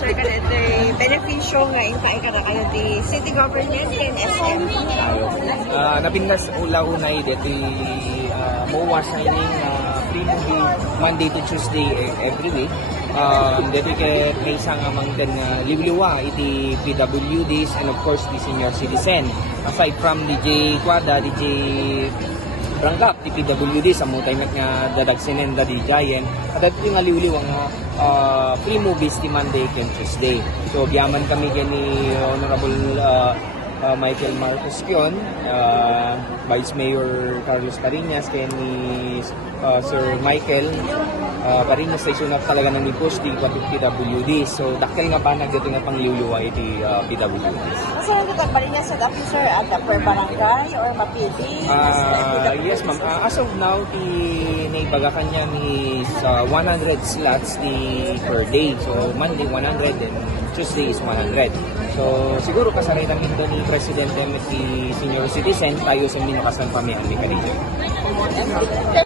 sir ka ito benepisyo nga impay ka na kayo di city government and SM. Napindas ula-unay dito MOA signing free movie Monday to Tuesday every week. Dito kay may isang amang din liwliwa iti PWDs and of course the senior citizen. Aside from DJ Quada, DJ Rangkap, di PWD sa mutay nga dadagsinin da di Giant. At ito yung aliwliw ang free movies di Monday and Tuesday. So biyaman kami ni Honorable Michael Marcos Kion, Vice Mayor Carlos Cariñas, kaya ni Sir Michael Cariñas sa isunat talaga ng nipos di PWD. So dakil nga pa nagdato nga pangliwliwa iti PWD. Kasi lang kita ba niya sa dapat sir at the per barangay or mapili? Yes ma'am, as of now naibagakan niya is 100 slots per day. So Monday 100 and Tuesday is 100. So siguro kasaritan nito ni Presidente at ni Senior Citizen tayo sa minakasan pamiyang mechanism.